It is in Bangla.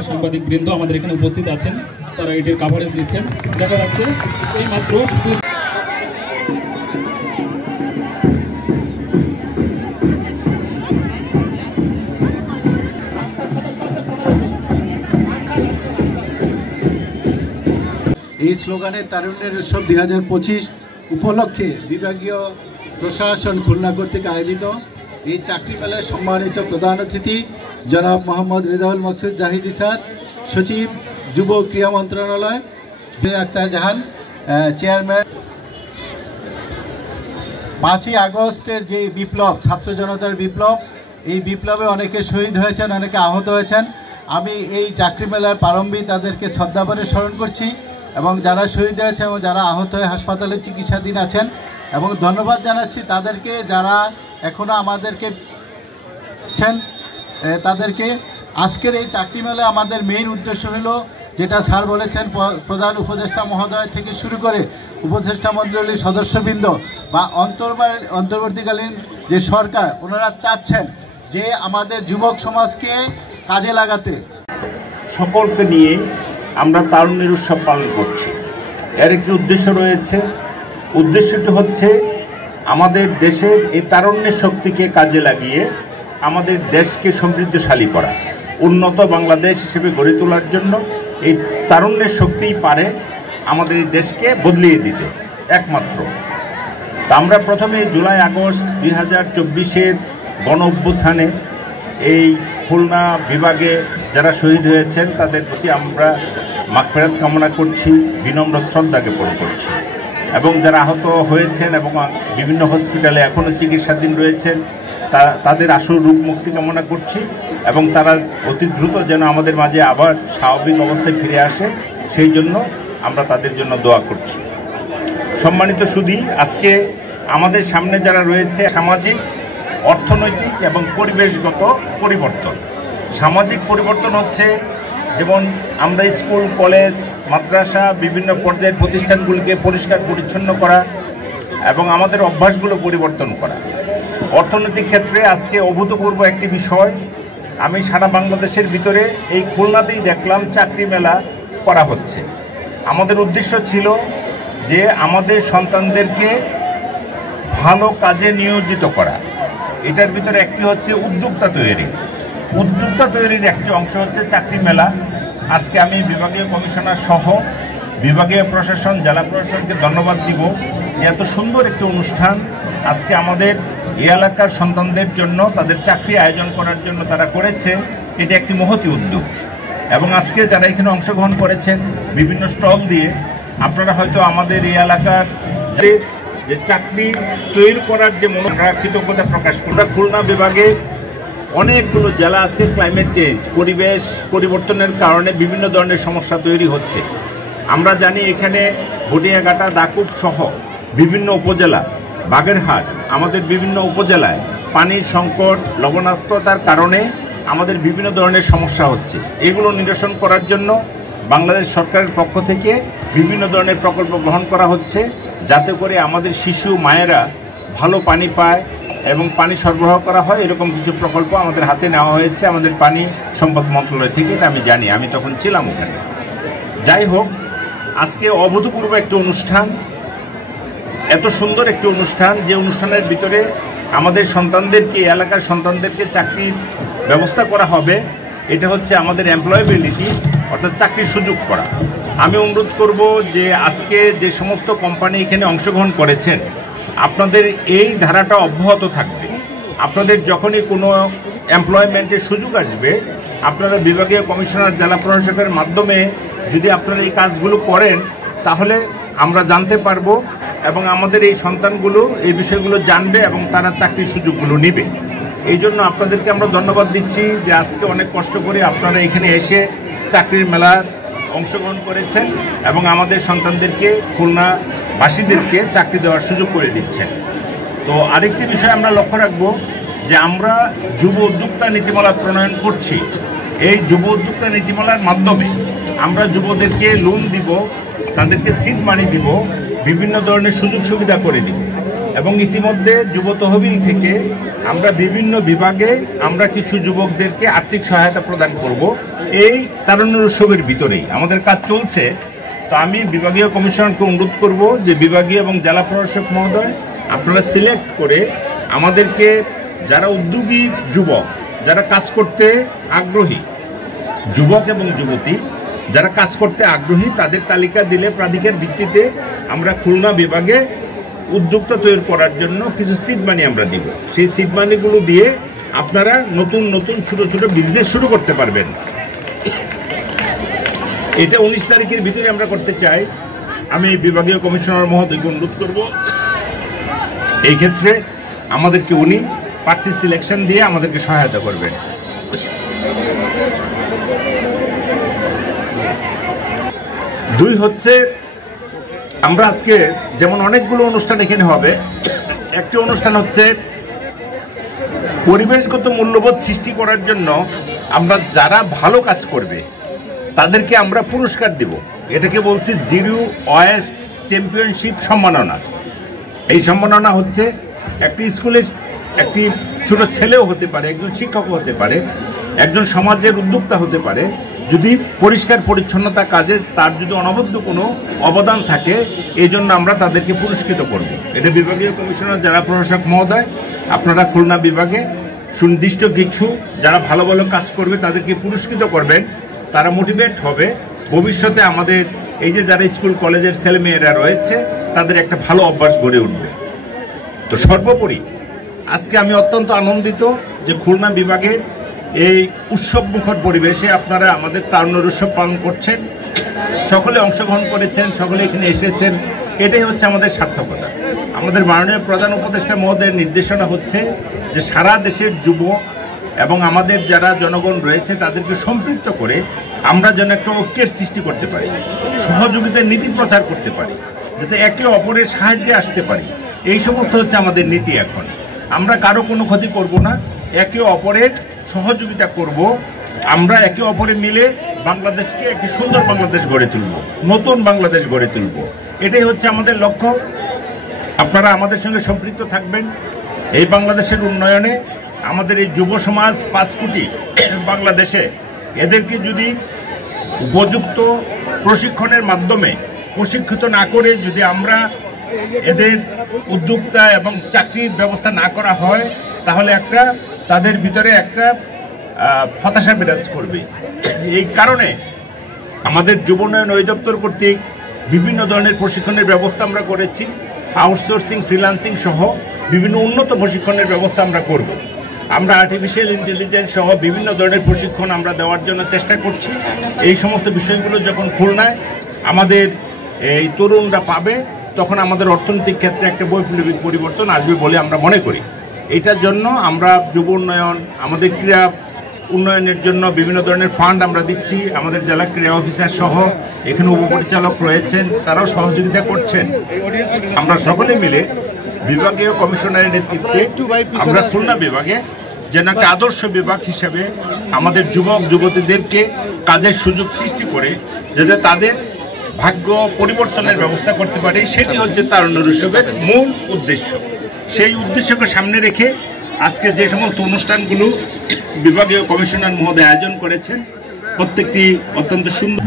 মিডিয়া সাংবাদিক বৃন্দ আমাদের এখানে উপস্থিত আছেন, তারা এটির কাভারেজ দিচ্ছেন। দেখা যাচ্ছে এই মাত্র শুধু এই স্লোগানে তারুণ্যের উৎসব 2025 উপলক্ষে বিভাগীয় প্রশাসন খুলনা কর্তৃক আয়োজিত এই চাকরি মেলায় সম্মানিত প্রধান অতিথি জনাব মোহাম্মদ রেজাউল মকসুদ জাহিদি স্যার, সচিব যুব ক্রীড়া মন্ত্রণালয় আক্তার জাহান, চেয়ারম্যান। 5ই আগস্টের যে বিপ্লব, ছাত্র জনতার বিপ্লব, এই বিপ্লবে অনেকে শহীদ হয়েছেন, অনেকে আহত হয়েছেন। আমি এই চাকরি মেলার প্রারম্ভে তাদেরকে শ্রদ্ধাভরে স্মরণ করছি এবং যারা শহীদ হয়েছে এবং যারা আহত হয়ে হাসপাতালে চিকিৎসাধীন আছেন, এবং ধন্যবাদ জানাচ্ছি তাদেরকে যারা এখনও আমাদেরকে তাদেরকে। আজকের এই চাকরি মেলা আমাদের মেইন উদ্দেশ্য হলো, যেটা স্যার বলেছেন, প্রধান উপদেষ্টা মহোদয় থেকে শুরু করে উপদেষ্টা মণ্ডলীর সদস্যবৃন্দ বা অন্তর্বর্তীকালীন যে সরকার, ওনারা চাচ্ছেন যে আমাদের যুবক সমাজকে কাজে লাগাতে। সকলকে নিয়ে আমরা তারুণ্যের উৎসব পালন করছি। এর একটি উদ্দেশ্য রয়েছে। উদ্দেশ্যটি হচ্ছে আমাদের দেশের এই তারুণ্যের শক্তিকে কাজে লাগিয়ে আমাদের দেশকে সমৃদ্ধশালী করা, উন্নত বাংলাদেশ হিসেবে গড়ে তোলার জন্য এই তারুণ্যের শক্তিই পারে আমাদের এই দেশকে বদলিয়ে দিতে একমাত্র। আমরা প্রথমে জুলাই আগস্ট 2024-এর গণ অভ্যুত্থানে এই খুলনা বিভাগে যারা শহীদ হয়েছেন তাদের প্রতি আমরা মাগফিরাত কামনা করছি, বিনম্র শ্রদ্ধা জ্ঞাপন করছি। এবং যারা আহত হয়েছেন এবং বিভিন্ন হসপিটালে এখনও চিকিৎসাধীন রয়েছেন তাদের আশু রোগ মুক্তি কামনা করছি এবং তারা অতি দ্রুত যেন আমাদের মাঝে আবার স্বাভাবিক অবস্থায় ফিরে আসে, সেই জন্য আমরা তাদের জন্য দোয়া করছি। সম্মানিত সুধী, আজকে আমাদের সামনে যারা রয়েছে সামাজিক, অর্থনৈতিক এবং পরিবেশগত পরিবর্তন। সামাজিক পরিবর্তন হচ্ছে যেমন আমরা স্কুল, কলেজ, মাদ্রাসা, বিভিন্ন পর্যায়ের প্রতিষ্ঠানগুলিকে পরিষ্কার পরিচ্ছন্ন করা এবং আমাদের অভ্যাসগুলো পরিবর্তন করা। অর্থনৈতিক ক্ষেত্রে আজকে অভূতপূর্ব একটি বিষয়, আমি সারা বাংলাদেশের ভিতরে এই খুলনাতেই দেখলাম চাকরি মেলা করা হচ্ছে। আমাদের উদ্দেশ্য ছিল যে আমাদের সন্তানদেরকে ভালো কাজে নিয়োজিত করা। এটার ভিতরে একটি হচ্ছে উদ্যোক্তা তৈরি। উদ্যোক্তা তৈরির একটি অংশ হচ্ছে চাকরি মেলা। আজকে আমি বিভাগীয় কমিশনার সহ বিভাগীয় প্রশাসন, জেলা প্রশাসনকে ধন্যবাদ দিব যে এত সুন্দর একটি অনুষ্ঠান আজকে আমাদের এই এলাকার সন্তানদের জন্য তাদের চাকরি আয়োজন করার জন্য তারা করেছে। এটি একটি মহতী উদ্যোগ এবং আজকে যারা এখানে অংশগ্রহণ করেছেন বিভিন্ন স্টল দিয়ে, আপনারা হয়তো আমাদের এই এলাকার যে চাকরি তৈরি করার যে কৃতজ্ঞতা প্রকাশ করা। খুলনা বিভাগে অনেকগুলো জেলা আছে, ক্লাইমেট চেঞ্জ, পরিবেশ পরিবর্তনের কারণে বিভিন্ন ধরনের সমস্যা তৈরি হচ্ছে। আমরা জানি এখানে ভটিয়াঘাটা, দাকুব সহ বিভিন্ন উপজেলা, বাগেরহাট, আমাদের বিভিন্ন উপজেলায় পানির সংকট, লবণাক্ততার কারণে আমাদের বিভিন্ন ধরনের সমস্যা হচ্ছে। এগুলো নিরসন করার জন্য বাংলাদেশ সরকারের পক্ষ থেকে বিভিন্ন ধরনের প্রকল্প গ্রহণ করা হচ্ছে, যাতে করে আমাদের শিশু মায়েরা ভালো পানি পায় এবং পানি সরবরাহ করা হয়। এরকম কিছু প্রকল্প আমাদের হাতে নেওয়া হয়েছে আমাদের পানি সম্পদ মন্ত্রণালয় থেকে, এটা আমি জানি, আমি তখন ছিলাম ওখানে। যাই হোক, আজকে অভূতপূর্ব একটি অনুষ্ঠান, এত সুন্দর একটি অনুষ্ঠান, যে অনুষ্ঠানের ভিতরে আমাদের সন্তানদেরকে, এলাকার সন্তানদেরকে চাকরির ব্যবস্থা করা হবে। এটা হচ্ছে আমাদের এমপ্লয়েবিলিটি, অর্থাৎ চাকরির সুযোগ করা। আমি অনুরোধ করব যে আজকে যে সমস্ত কোম্পানি এখানে অংশগ্রহণ করেছেন, আপনাদের এই ধারাটা অব্যাহত থাকবে। আপনাদের যখনই কোনো এমপ্লয়মেন্টের সুযোগ আসবে, আপনারা বিভাগীয় কমিশনার, জেলা প্রশাসকের মাধ্যমে যদি আপনারা এই কাজগুলো করেন, তাহলে আমরা জানতে পারবো এবং আমাদের এই সন্তানগুলো এই বিষয়গুলো জানবে এবং তারা চাকরির সুযোগগুলো নেবে। এই জন্য আপনাদেরকে আমরা ধন্যবাদ দিচ্ছি যে আজকে অনেক কষ্ট করে আপনারা এখানে এসে চাকরির মেলার অংশগ্রহণ করেছেন এবং আমাদের সন্তানদেরকে, খুলনাবাসীদেরকে চাকরি দেওয়ার সুযোগ করে দিচ্ছেন। তো আরেকটি বিষয় আমরা লক্ষ্য রাখবো যে আমরা যুব উদ্যোক্তা নীতিমালা প্রণয়ন করছি। এই যুব উদ্যোক্তা নীতিমালার মাধ্যমে আমরা যুবদেরকে লোন দিব, তাদেরকে সিড মানি দিব, বিভিন্ন ধরনের সুযোগ সুবিধা করে দিব এবং ইতিমধ্যে যুব তহবিল থেকে আমরা বিভিন্ন বিভাগে আমরা কিছু যুবকদেরকে আর্থিক সহায়তা প্রদান করব। এই তারুণ্যের উৎসবের ভিতরেই আমাদের কাজ চলছে। তো আমি বিভাগীয় কমিশনারকে অনুরোধ করব যে বিভাগীয় এবং জেলা প্রশাসক মহোদয় আপনারা সিলেক্ট করে আমাদেরকে যারা উদ্যোগী যুবক, যারা কাজ করতে আগ্রহী যুবক এবং যুবতী, যারা কাজ করতে আগ্রহী তাদের তালিকা দিলে প্রাধিকার ভিত্তিতে আমরা খুলনা বিভাগে উদ্যোক্তা তৈরি করার জন্য কিছু সিড মানি আমরা দিব। সেই সিড মানিগুলো দিয়ে আপনারা নতুন নতুন ছোট ছোট বিজনেস শুরু করতে পারবেন। এটা 19 তারিখের ভিতরে আমরা করতে চাই। আমি বিভাগীয় কমিশনার মহোদয়কে অনুরোধ করব এই ক্ষেত্রে আমাদেরকে উনি প্রার্থী সিলেকশন দিয়ে আমাদেরকে সহায়তা করবেন। দুই হচ্ছে আমরা আজকে যেমন অনেকগুলো অনুষ্ঠান এখানে হবে, একটি অনুষ্ঠান হচ্ছে পরিবেশগত মূল্যবোধ সৃষ্টি করার জন্য আমরা যারা ভালো কাজ করবে তাদেরকে আমরা পুরস্কার দেব। এটাকে বলছি জিরো ওয়েস্ট চ্যাম্পিয়নশিপ সম্মাননা। এই সম্মাননা হচ্ছে একটি স্কুলের একটি ছোট ছেলেও হতে পারে, একজন শিক্ষকও হতে পারে, একজন সমাজের উদ্যোক্তা হতে পারে, যদি পরিষ্কার পরিচ্ছন্নতা কাজে তার যদি অনবদ্য কোনো অবদান থাকে, এই জন্য আমরা তাদেরকে পুরস্কৃত করব। এটা বিভাগীয় কমিশনার যারা প্রশাসক মহোদয় আপনারা খুলনা বিভাগে সুনির্দিষ্ট কিছু যারা ভালো ভালো কাজ করবে তাদেরকে পুরস্কৃত করবেন। তারা মোটিভেট হবে, ভবিষ্যতে আমাদের এই যে যারা স্কুল কলেজের ছেলেমেয়েরা রয়েছে তাদের একটা ভালো অভ্যাস গড়ে উঠবে। তো সর্বোপরি আজকে আমি অত্যন্ত আনন্দিত যে খুলনা বিভাগের এই উৎসব মুখর পরিবেশে আপনারা আমাদের তারুণ্যের উৎসব পালন করছেন, সকলে অংশগ্রহণ করেছেন, সকলে এখানে এসেছেন। এটাই হচ্ছে আমাদের সার্থকতা। আমাদের মাননীয় প্রধান উপদেষ্টা মহোদয়ের নির্দেশনা হচ্ছে যে সারা দেশের যুব এবং আমাদের যারা জনগণ রয়েছে তাদেরকে সম্পৃক্ত করে আমরা যেন একটা ঐক্যের সৃষ্টি করতে পারি, সহযোগিতার নীতি প্রচার করতে পারি, যাতে একে অপরের সাহায্যে আসতে পারি। এই সমস্ত হচ্ছে আমাদের নীতি। এখন আমরা কারো কোনো ক্ষতি করব না, একে অপরের সহযোগিতা করব। আমরা একে অপরে মিলে বাংলাদেশকে একটি সুন্দর বাংলাদেশ গড়ে তুলব, নতুন বাংলাদেশ গড়ে তুলব। এটাই হচ্ছে আমাদের লক্ষ্য। আপনারা আমাদের সঙ্গে সম্পৃক্ত থাকবেন এই বাংলাদেশের উন্নয়নে। আমাদের এই যুব সমাজ 5 কোটি বাংলাদেশে এদেরকে যদি উপযুক্ত প্রশিক্ষণের মাধ্যমে প্রশিক্ষিত না করে যদি আমরা এদের উদ্যোক্তা এবং চাকরির ব্যবস্থা না করা হয়, তাহলে তাদের ভিতরে একটা হতাশা বিরাজ করবে। এই কারণে আমাদের যুব উন্নয়ন অধিদপ্তর কর্তৃক বিভিন্ন ধরনের প্রশিক্ষণের ব্যবস্থা আমরা করেছি। আউটসোর্সিং, ফ্রিল্যান্সিং সহ বিভিন্ন উন্নত প্রশিক্ষণের ব্যবস্থা আমরা করব। আমরা আর্টিফিশিয়াল ইন্টেলিজেন্স সহ বিভিন্ন ধরনের প্রশিক্ষণ আমরা দেওয়ার জন্য চেষ্টা করছি। এই সমস্ত বিষয়গুলো যখন খুলনায় আমাদের এই তরুণরা পাবে, তখন আমাদের অর্থনৈতিক ক্ষেত্রে একটা বৈপ্লবিক পরিবর্তন আসবে বলে আমরা মনে করি। এটার জন্য আমরা যুব উন্নয়ন, আমাদের ক্রীড়া উন্নয়নের জন্য বিভিন্ন ধরনের ফান্ড আমরা দিচ্ছি। আমাদের জেলা ক্রীড়া অফিসার সহ এখানে উপপরিচালক রয়েছেন, তারাও সহযোগিতা করছেন। আমরা সকলে মিলে বিভাগীয় কমিশনারের নেতৃত্বে আমরা খুলনা বিভাগে যেন একটা আদর্শ বিভাগ হিসেবে আমাদের যুবক যুবতীদেরকে কাজের সুযোগ সৃষ্টি করে যাতে তাদের ভাগ্য পরিবর্তনের ব্যবস্থা করতে পারে, সেটি হচ্ছে তারুণ্যের উৎসবের মূল উদ্দেশ্য। সেই উদ্দেশ্যকে সামনে রেখে আজকে যে সমস্ত অনুষ্ঠানগুলো বিভাগীয় কমিশনার মহোদয় আয়োজন করেছেন প্রত্যেকটি অত্যন্ত সুন্দর।